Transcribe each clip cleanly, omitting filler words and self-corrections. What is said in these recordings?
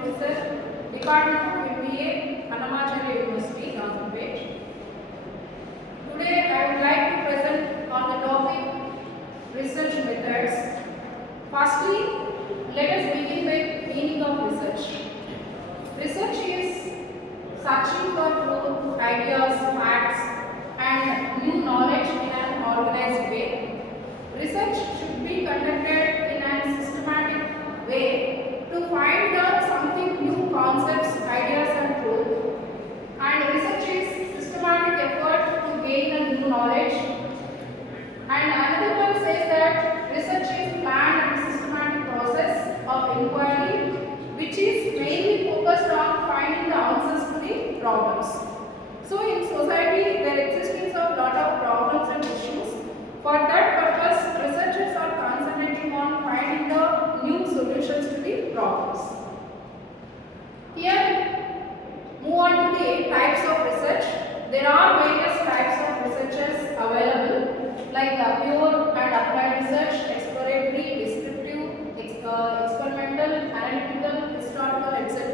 Officer, Department of MBA, Annamacharya University, Nazarpet. Today I would like to present on the topic research methods. Firstly, let us begin with meaning of research. Research is searching for truth, ideas, facts, and new knowledge in an organized way. Research should be conducted in a systematic way to find out something new concepts, ideas, and truth. And research is systematic effort to gain a new knowledge. And another one says that research is planned and systematic process of inquiry, which is mainly focused on finding the answers to the problems. So in society, there existence of lot of problems and issues. For that purpose, researchers are concentrating on finding the new solutions to the problems. Here, move on to the types of research. There are various types of researches available, like pure and applied research, exploratory, descriptive, experimental, analytical, historical, etc.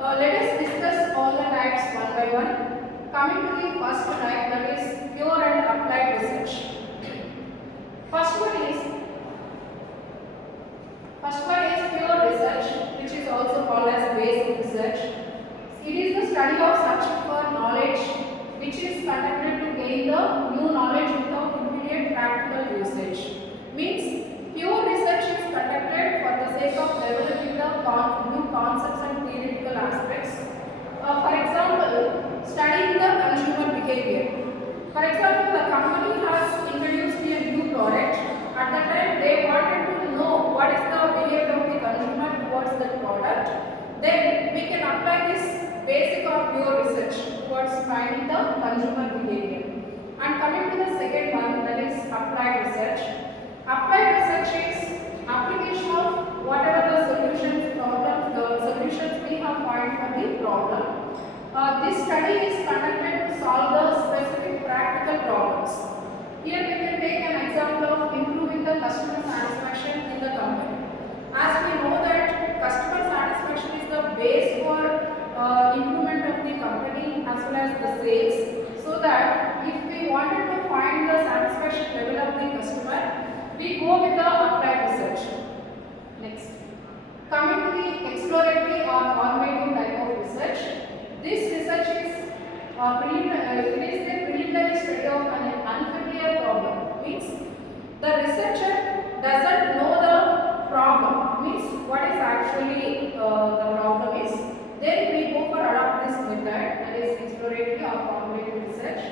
Let us discuss all the types one by one. Coming to the first type, that is pure and applied research. First one is pure research, which is also called as basic research. It is the study of searching for knowledge, which is conducted to gain the new knowledge without immediate practical usage. Means pure research is conducted for the sake of developing the new concepts and theoretical aspects. For example, studying the consumer behavior. For example, the company has introduced a new product. At the time, they wanted to know what is the behavior of the consumer towards the product. Then we can apply this basic or pure research towards finding the consumer behavior. And coming to the second one, that is applied research. Applied research is application of whatever the solutions we have found for the problem. This study is conducted to solve the specific practical problems. Here we can take an example of improving the customer satisfaction in the company. As we know that customer satisfaction is the base for improvement of the company as well as the sales. So that if we wanted to find the satisfaction level of the customer, we go with the applied research. Next, coming to the exploratory or formative type of research. This research is the preliminary study of an unfamiliar problem. Means the researcher doesn't know the problem. Means what is actually the problem is. Then we go for adopt this method, that is exploratory or formative research.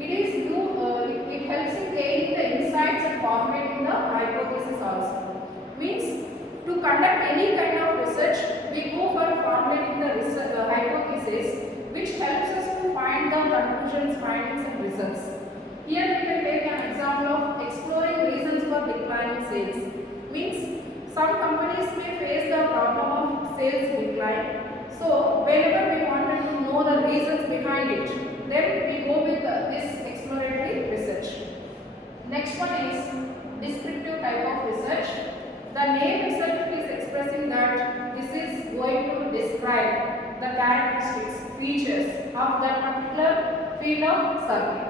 It helps in gaining the insights and formulating the hypothesis also. Means to conduct any kind of research, we go for formulating the hypothesis, which helps us to find the conclusions, findings and results. Here we can take an example of exploring reasons for declining sales. Means some companies may face the problem of sales decline. So whenever we wanted to know the reasons behind it, then we go with this exploratory research. Next one is descriptive type of research. The name itself is expressing that this is going to describe the characteristics, features of that particular field of survey.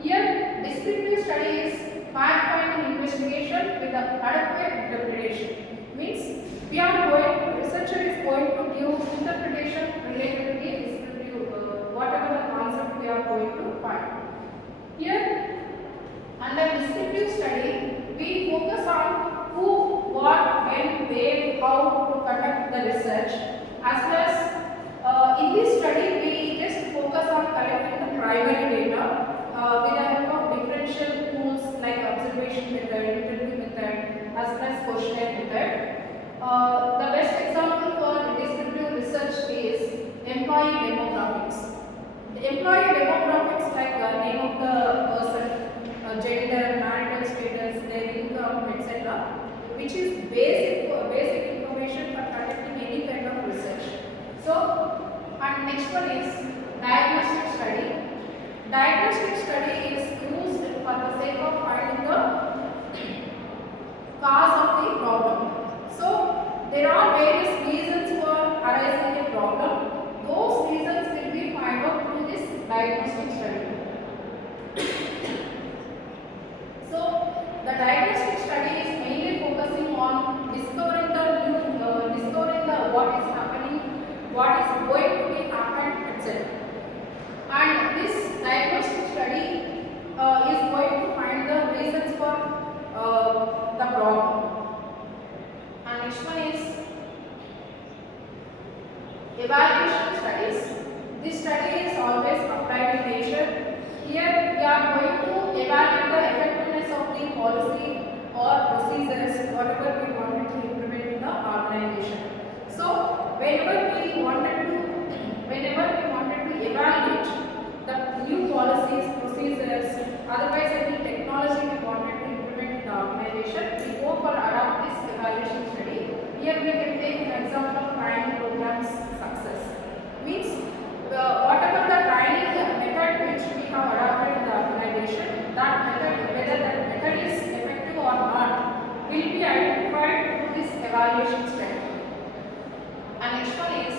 Here, descriptive study is fact-finding investigation with the adequate interpretation. Means researcher is going to give interpretation related to the descriptive, whatever the concept we are going to find. Here, under descriptive study, we focus on who, what, when, where, how to conduct the research. As well as in this study, we just focus on collecting the primary data with the help of differential tools like observation method, interview method, as well as questionnaire method. The best example for descriptive research is employee demographics. The employee demographics like name of the person, gender, marital status, their income, etc., which is basic information for conducting any kind of research. So, and next one is diagnostic study. Diagnostic study is used for the sake of finding the cause of the problem. So there are various reasons for Here we can take an example of training programs success. Means whatever the training method which we have adopted in the organization, that method, whether that method is effective or not, will be identified through this evaluation study. And next one is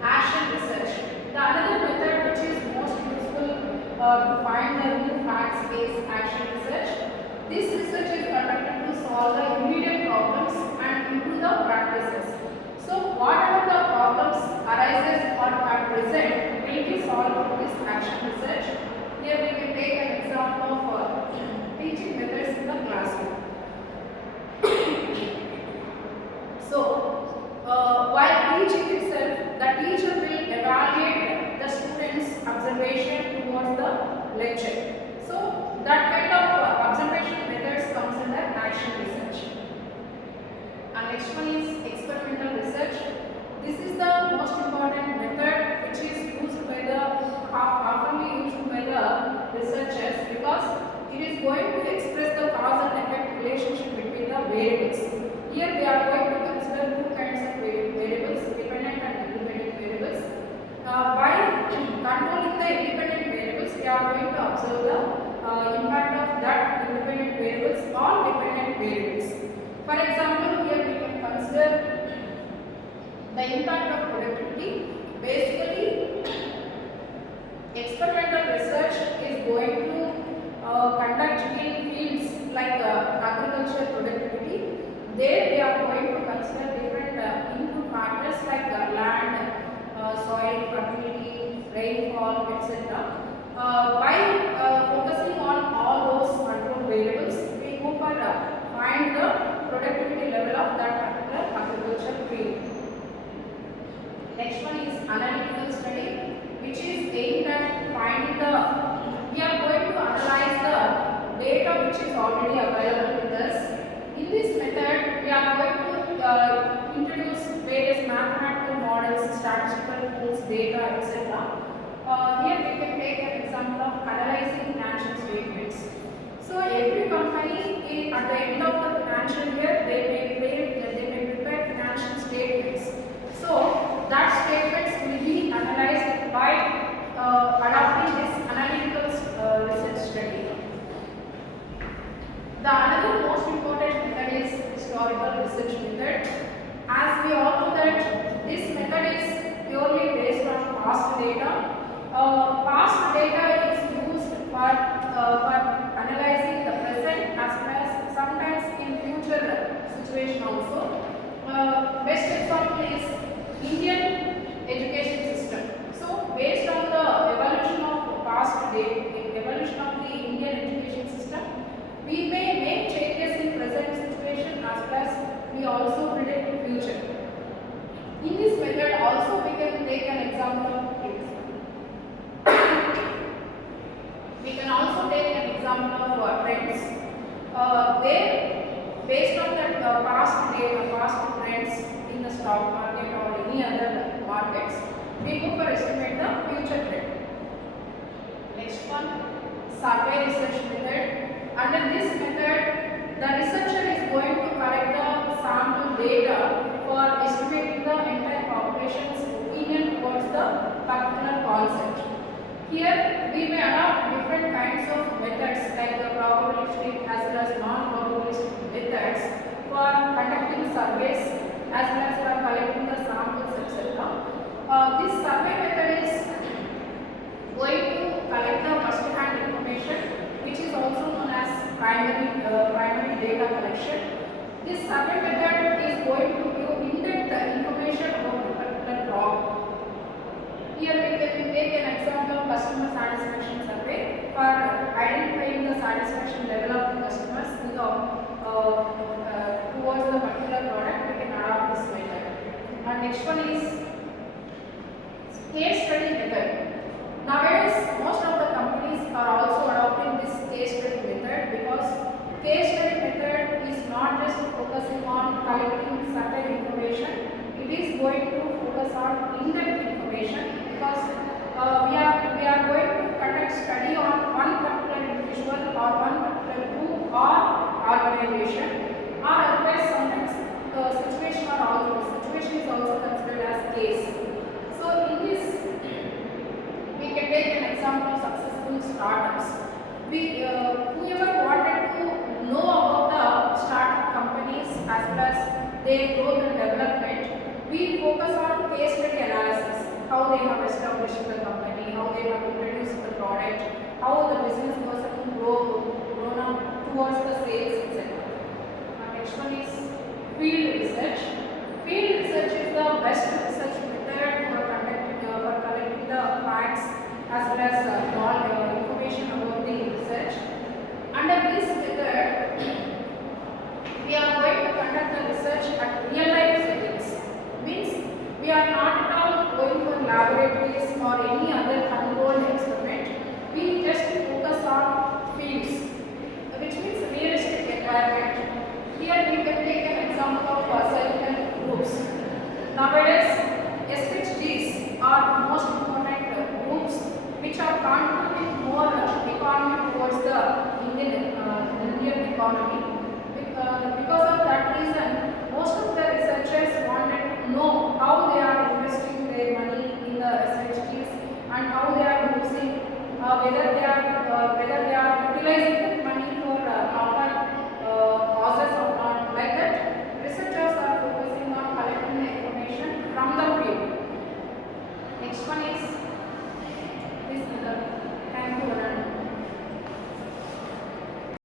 action research. The another method which is most useful to find the new facts-based action research. This research is conducted to solve the immediate problems and improve the practices. So whatever the problems arises or are present will be solved through this action research. Here we can take an example of teaching methods in the classroom. So while teaching itself, the teacher will evaluate the students' observation towards the lecture. So that kind of observation methods comes under action research. And next one is experimental research. This is the most important method which is used by the commonly used by the researchers, because it is going to express the cause and effect relationship between the variables. Here we are going to consider two kinds of variables, dependent and independent variables. By controlling the independent variables, we are going to observe the impact of that independent variables on dependent variables. For example, here we can consider the impact of productivity. Basically, experimental research is going to conduct in fields like agriculture productivity. There we are going to consider different input factors like land, soil, fertility, rainfall, etc. By focusing on all those control variables, we go for find the productivity level of that particular agriculture field. Next one is analytical study, which is aimed at finding the, we are going to analyze the data which is already available with us. In this method, we are going to introduce various mathematical models, statistical tools, data, etc. Here we can take an example of analyzing financial statements. So every company at the end of the financial year, they may prepare financial statements. So that statements will be analyzed by adopting this analytical research study. The another most important method is historical research method. As we all know that this method is purely based on past data. Past data is used for analyzing the present as well as sometimes in future situation also. Best example is Indian education system. So based on the evolution of past data, evolution of the Indian education system, we may make changes in present situation as well as we also predict future. In this method also we can take an example of we can also take an example of trends. There, based on that past data, past trends in the stock market or any other markets, we go for estimate the future trend. Next one, survey research method. Under this method, the researcher is going to collect the sample data for estimating the entire population's opinion towards the particular concept. Here, we may adopt different kinds of methods like the probabilistic as well as non-probabilistic methods for conducting surveys as well as for collecting the samples, etc. This survey method is going to collect the first-hand information, which is also known as primary data collection. This survey method is going to give in-depth information about the particular problem. Here we can take an example of customer satisfaction survey for identifying the satisfaction level of the customers towards the particular product. We can adopt this method. And next one is case study method. Nowadays, most of the companies are also adopting this case study method, because case study method is not just focusing on collecting certain information. It is going to focus on in-depth information, because we are going to conduct study on one particular individual or one particular group or organization, or otherwise sometimes situation or also situation is also considered as case. So in this we can take an example of successful startups. Whoever wanted to know about the startup companies as well as their growth and development, we focus on case study analysis. How they have established the company, how they have introduced the product, how the business person grown up towards the sales, etc. Next one is field research. Field research is the best research method for collecting the facts as well as information about the research. Under this method, we are going to conduct the research at real life settings. Means we are not at all going for laboratories or any other controlled experiment. We just focus on fields, which means realistic environment. Here we can take an example of self-help groups. Nowadays, SHGs are most important groups which are contributing more economy towards the Indian economy. Because of that reason, most of the researchers wanted to know how they are